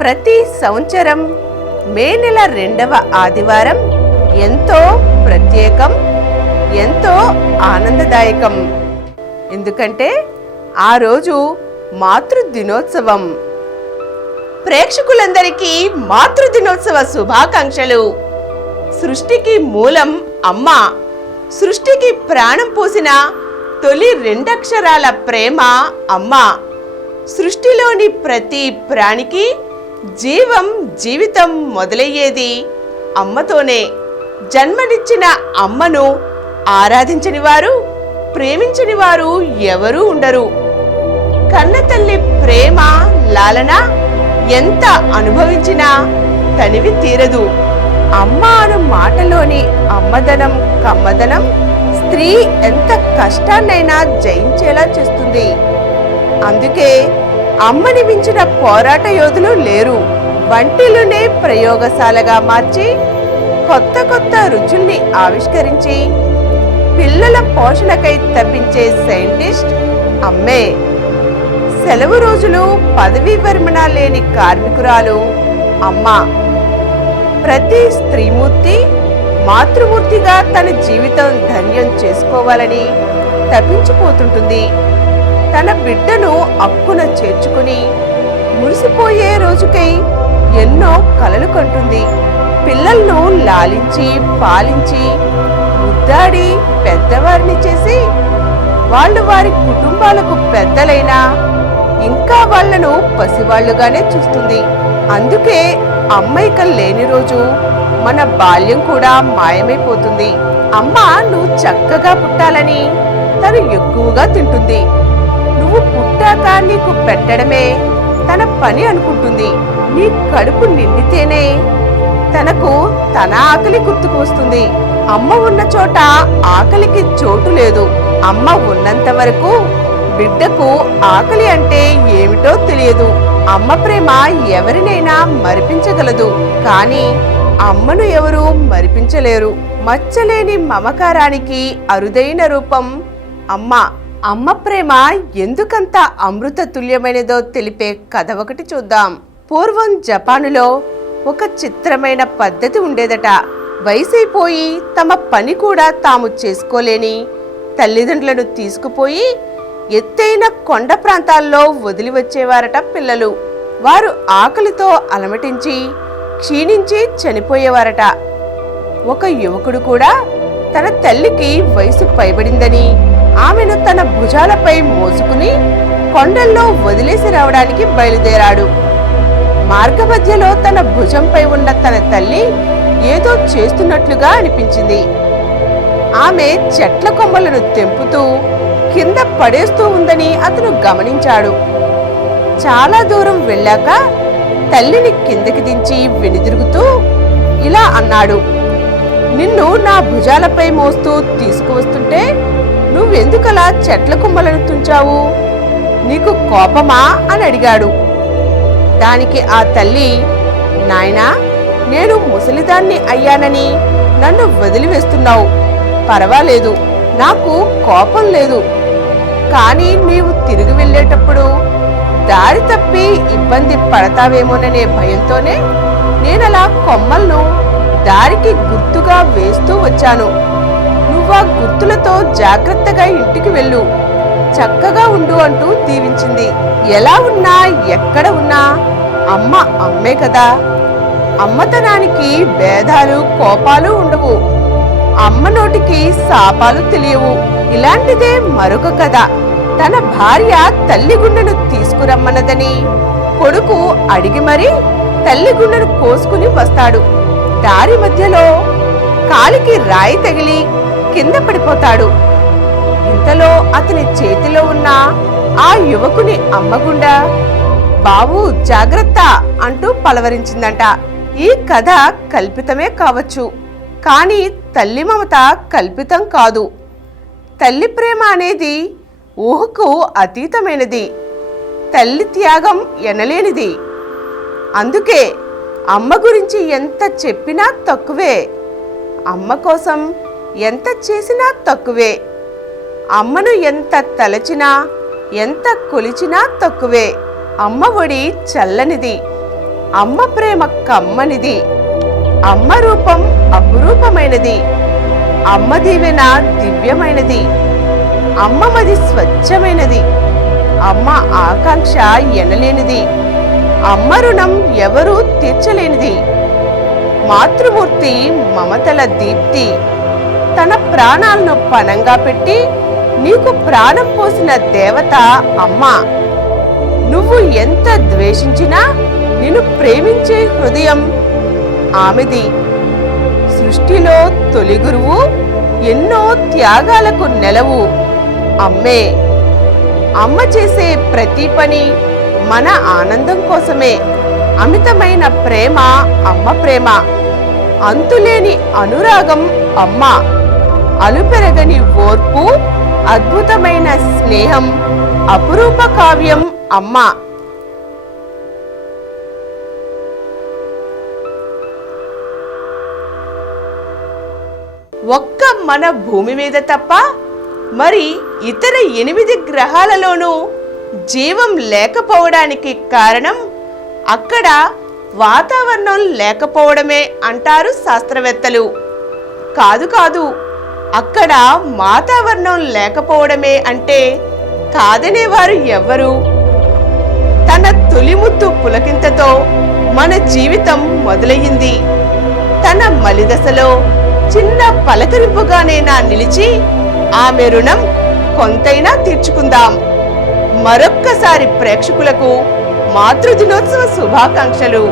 ప్రతి సంవత్సరం మే నెల 2వ ఆదివారం ఎంతో ప్రత్యేకం, ఎంతో ఆనందదాయకం. ఎందుకంటే ఆ రోజు మాతృదినోత్సవం. ప్రేక్షకులందరికీ మాతృదినోత్సవ శుభాకాంక్షలు. సృష్టికి మూలం అమ్మ. సృష్టికి ప్రాణం పోసిన తొలి 2 అక్షరాల ప్రేమ అమ్మ. సృష్టిలోని ప్రతి ప్రాణికి జీవం, జీవితం మొదలయ్యేది అమ్మతోనే. జన్మనిచ్చిన అమ్మను ఆరాధించని వారు, ప్రేమించని వారు ఎవరూ ఉండరు. కన్నతల్లి ప్రేమ, లాలన ఎంత అనుభవించినా తనివి తీరదు. అమ్మ అను మాటలోని అమ్మదనం, కమ్మదనం స్త్రీ ఎంత కష్టాన్నైనా జయించేలా చేస్తుంది. అందుకే అమ్మని మించిన పోరాట యోధులు లేరు. వంటిలోనే ప్రయోగశాలగా మార్చి కొత్త కొత్త రుచుల్ని ఆవిష్కరించి పిల్లల పోషణకై తప్పించే సైంటిస్ట్ అమ్మే. సెలవు రోజులు, పదవీ విరమణ లేని కార్మికురాలు అమ్మ. ప్రతి స్త్రీమూర్తి మాతృమూర్తిగా తన జీవితం ధన్యం చేసుకోవాలని తప్పించిపోతుంటుంది. తన బిడ్డను అక్కున చేర్చుకుని మురిసిపోయే రోజుకై ఎన్నో కలలు కంటుంది. పిల్లలను లాలించి, పాలించి, ముద్దాడి పెద్దవారిని చేసి వాళ్ళు వారి కుటుంబాలకు పెద్దలైనా ఇంకా వాళ్లను పసివాళ్లుగానే చూస్తుంది. అందుకే అమ్మైక లేని రోజు మన బాల్యం కూడా మాయమైపోతుంది. అమ్మ నువ్వు చక్కగా పుట్టాలని తను ఎక్కువగా తింటుంది. నువ్వు పుట్టాక నీకు పెట్టడమే తన పని అనుకుంటుంది. నీ కడుపు నిండితేనే తనకు తన ఆకలి గుర్తుకు వస్తుంది. అమ్మ ఉన్న చోట ఆకలికి చోటు లేదు. అమ్మ ఉన్నంత వరకు బిడ్డకు ఆకలి అంటే ఏమిటో తెలియదు. అమ్మ ప్రేమ ఎవరినైనా మరిపించగలదు, కానీ అమ్మను ఎవరూ మరిపించలేరు. మచ్చలేని మమకారానికి అరుదైన రూపం అమ్మ. అమ్మ ప్రేమ ఎందుకంత అమృత తుల్యమైనదో తెలిపే కథ ఒకటి చూద్దాం. పూర్వం జపానులో ఒక చిత్రమైన పద్ధతి ఉండేదట. వయసైపోయి తమ పని కూడా తాము చేసుకోలేని తల్లిదండ్రులను తీసుకుపోయి ఎత్తైన కొండ ప్రాంతాల్లో వదిలి వచ్చేవారట పిల్లలు. వారు ఆకలితో అలమటించి క్షీణించి చనిపోయేవారట. ఒక యువకుడు కూడా తన తల్లికి వయసు పైబడిందని ఆమెను తన భుజాలపై మోసుకుని కొండల్లో వదిలేసి రావడానికి బయలుదేరాడు. మార్గమధ్యలో తన భుజంపై ఉన్న తన తల్లి ఏదో చేస్తున్నట్లుగా అనిపించింది. ఆమె చెట్ల కొమ్మలను తెంపుతూ కింద పడేస్తూ ఉందని అతను గమనించాడు. చాలా దూరం వెళ్ళాక తల్లిని కిందకి దించి వెనుదిరుగుతూ ఇలా అన్నాడు, నిన్ను నా భుజాలపై మోస్తూ తీసుకువస్తుంటే నువ్వెందుకలా చెట్ల కొమ్మలను తుంచావు? నీకు కోపమా అని అడిగాడు. దానికి ఆ తల్లి, నాయనా, నేను ముసలిదాన్ని అయ్యానని నన్ను వదిలివేస్తున్నావు. పర్వాలేదు, నాకు కోపం లేదు. కానీ నీవు తిరిగి వెళ్ళేటప్పుడు దారి తప్పి ఇబ్బంది పడతావేమోననే భయంతోనే నేనలా కొమ్మలను దారికి గుర్తుగా వేస్తూ వచ్చాను. నువ్వా గుర్తులతో జాగ్రత్తగా ఇంటికి వెళ్ళు, చక్కగా ఉండు అంటూ దీవించింది. ఎలా ఉన్నా, ఎక్కడ ఉన్నా అమ్మ అమ్మే కదా. అమ్మతనానికి భేదాలు, కోపాలు ఉండవు. అమ్మ నోటికి శాపాలు తెలియవు. ఇలాంటిదే మరొక కథ. తన భార్య తల్లి గుండెను తీసుకురమ్మన్నదని కొడుకు అడిగి మరీ తల్లి గుండెను కోసుకుని వస్తాడు. దారి మధ్యలో కాలికి రాయి తగిలి కింద పడిపోతాడు. ఇంతలో అతని చేతిలో ఉన్న ఆ యువకుని అమ్మగుండ బాబు జాగ్రత్త అంటూ పలవరించిందంట. ఈ కథ కల్పితమే కావచ్చు, కానీ తల్లి మమత కల్పితం కాదు. తల్లి ప్రేమ అనేది ఊహకు అతీతమైనది. తల్లి త్యాగం ఎనలేనిది. అందుకే అమ్మ గురించి ఎంత చెప్పినా తక్కువే. అమ్మ కోసం ఎంత చేసినా తక్కువే. అమ్మను ఎంత తలచినా, ఎంత కొలిచినా తక్కువే. అమ్మ ఒడి చల్లనిది, అమ్మ ప్రేమ కమ్మనిది, అమ్మ రూపం అపురూపమైనది, అమ్మ దీవెన దివ్యమైనది, అమ్మ మది స్వచ్ఛమైనది, అమ్మ ఆకాంక్ష ఎనలేనిది, అమ్మ రుణం ఎవరూ తీర్చలేనిది. మాతృమూర్తి మమతల దీప్తి, తన ప్రాణాలను పణంగా పెట్టి నీకు ప్రాణం పోసిన దేవత అమ్మ. నువ్వు ఎంత ద్వేషించినా నిన్ను ప్రేమించే హృదయం ఆమెది. సృష్టిలో తొలి గురువు, ఎన్నో త్యాగాలకు నెలవు అమ్మే. అమ్మ చేసే ప్రతి పని మన ఆనందం కోసమే. అమితమైన ప్రేమ అమ్మ ప్రేమ, అంతులేని అనురాగం అమ్మ, అలుపెరగని ఓర్పు, అద్భుతమైన స్నేహం, అపురూప కావ్యం అమ్మ. ఒక్క మన భూమి మీద తప్ప మరి ఇతర 8 గ్రహాలలోనూ జీవం లేకపోవడానికి కారణం అక్కడ వాతావరణం లేకపోవడమే అంటారు శాస్త్రవేత్తలు. కాదు, అక్కడ వాతావరణం లేకపోవడమే అంటే కాదనేవారు ఎవ్వరు? తన తొలిముద్దు పులకింతతో మన జీవితం మొదలయ్యింది. తన మలిదశలో చిన్న పలకరింపుగానైనా నిలిచి ఆమె రుణం కొంతైనా తీర్చుకుందాం. మరొక్కసారి ప్రేక్షకులకు మాతృదినోత్సవ శుభాకాంక్షలు.